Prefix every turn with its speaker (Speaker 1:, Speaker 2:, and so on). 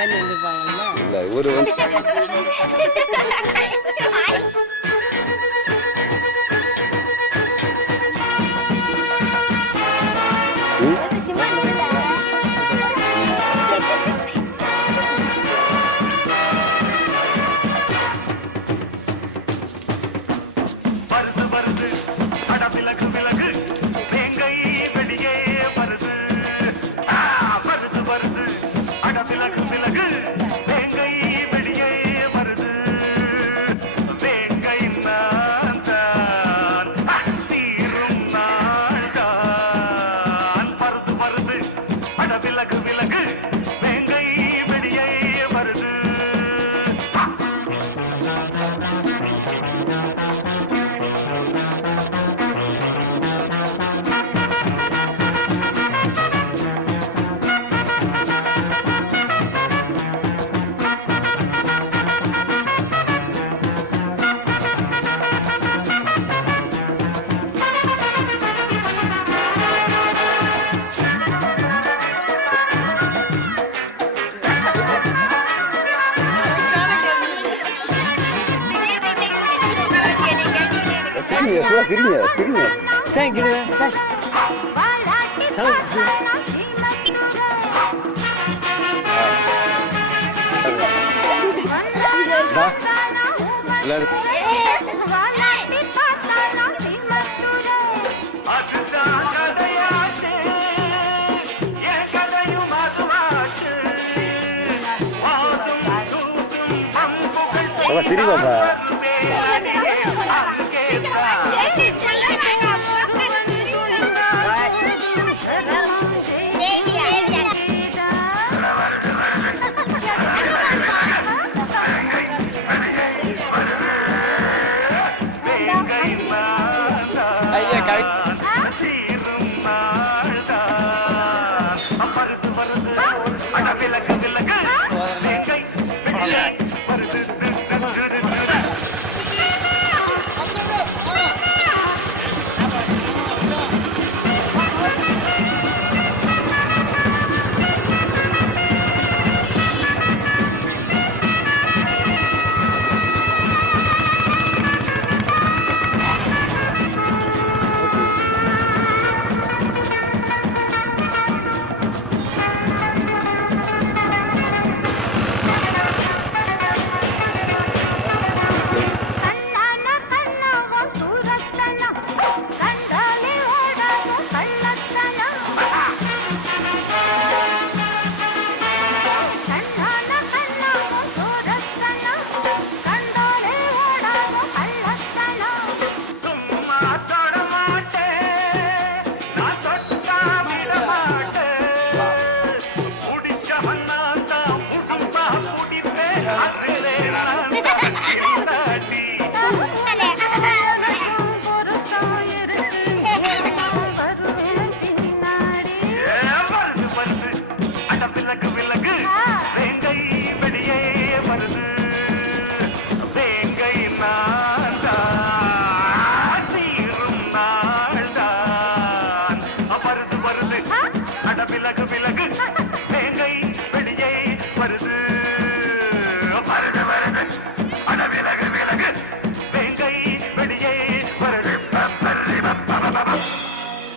Speaker 1: பேர் நின்றுப்பாங்கல்ல
Speaker 2: இல்ல இவரு வந்து
Speaker 3: Ooh.
Speaker 2: சிரிங்க சுதா சிரிங்க சிரிங்க
Speaker 1: தேங்க்யூ
Speaker 2: எல்லாரும் சிரிப்பாப்பா Yeah.